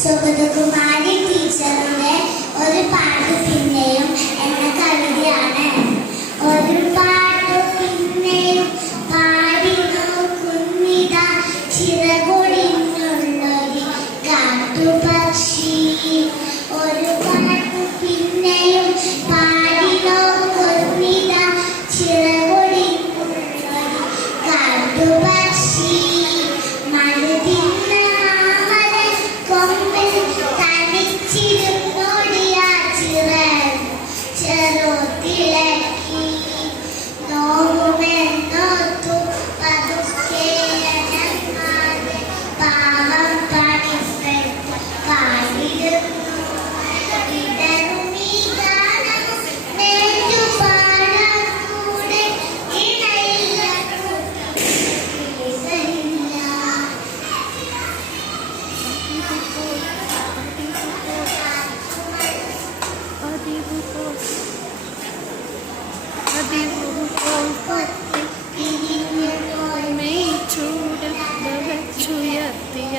സുഗതകുമാരി ടീച്ചറുടെ ഒരു പാട്ട് പിന്നെയും എന്ന കവിതയാണ്. ഒരു പാട്ട് പിന്നെയും പാടി നോക്കുന്നിതാ ചിറകൊടിഞ്ഞുള്ളൊരു കാട്ടുപക്ഷി. ഒരു പാട്ട് പിന്നെയും പാടി നോക്കുന്നിതാ ചിറകൊടിഞ്ഞുള്ളൊരു കാട്ടുപക്ഷി. ചൂട് ചുയർത്തിയ